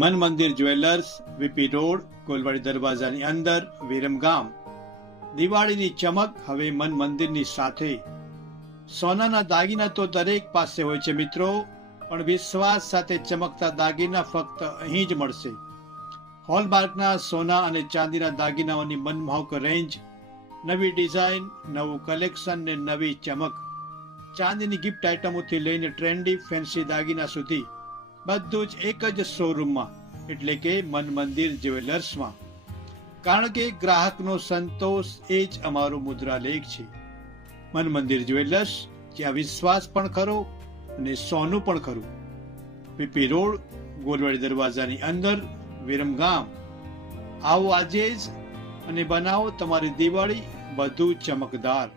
મન મંદિર jewellers, VP road, કોલવાડી દરવાજાની અંદર, વિરમગામ. દિવાળીની ચમક હવે મન મંદિરની સાથે. સોનાના દાગીના તો દરેક પાસે હોય છે મિત્રો, પણ વિશ્વાસ સાથે ચમકતા દાગીના ફક્ત અહીં જ મળશે. હોલમાર્કના સોના અને ચાંદીના દાગીનાઓની મનમોહક રેન્જ, નવી ડિઝાઇન, નવું કલેક્શન ને નવી ચમક. ચાંદીની ગિફ્ટ આઇટમોથી લઈને ટ્રેન્ડી ફેન્સી દાગીના સુધી બધું જ એક જ શોરૂમમાં, એટલે કે મન મંદિર જ્વેલર્સમાં. કારણ કે ગ્રાહકનો સંતોષ એ જ અમારો મુદ્રાલેખ છે. મન મંદિર જ્વેલર્સ, જ્યાં વિશ્વાસ પણ ખરો અને સોનું પણ ખરું. વીપી રોડ, ગોલવાડી દરવાજાની અંદર, વિરમગામ. આવો આજે જ અને બનાવો તમારી દિવાળી વધુ ચમકદાર.